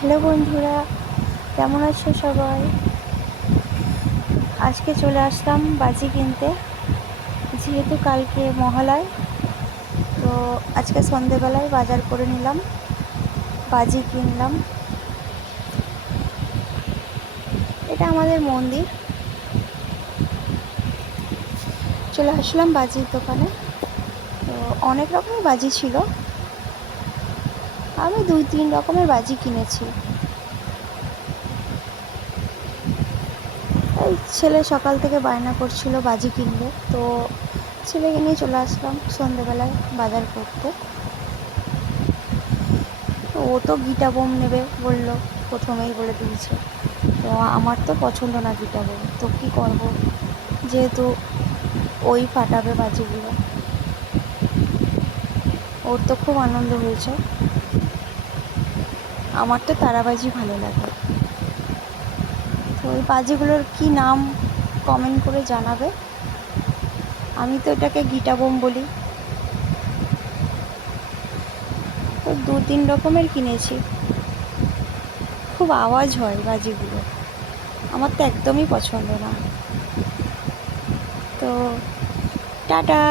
Hello বন্ধুরা, কেমন আছো সবাই? আজকে চলে আসলাম বাজি কিনতে, যেহেতু কালকে মহালয়। তো আজকে সন্ধেবেলায় বাজার করে নিলাম, বাজি কিনলাম। এটা আমাদের মন্দির। চলে আসলাম বাজির দোকানে। তো অনেক রকমের বাজি ছিল, আমি 2-3 রকমের বাজি কিনেছি। এই ছেলে সকাল থেকে বায়না করছিল বাজি কিনবে, তো ছেলেকে নিয়ে চলে আসলাম সন্ধেবেলায় বাজার করতে। তো ও তো গিটা বোম নেবে বললো, প্রথমেই বলে দিয়েছে। তো আমার তো পছন্দ না গিটা বোম, তো কী করবো, যেহেতু ওই ফাটাবে বাজিগুলো। ওর তো খুব আনন্দ হয়েছে। আমার তো তারাবাজি ভালো লাগে। তো ওই বাজিগুলোর কী নাম কমেন্ট করে জানাবে। আমি তো এটাকে গিটা বোম বলি। তো 2-3 রকমের কিনেছি। খুব আওয়াজ হয় বাজিগুলো, আমার তো একদমই পছন্দ না। তো টাটা।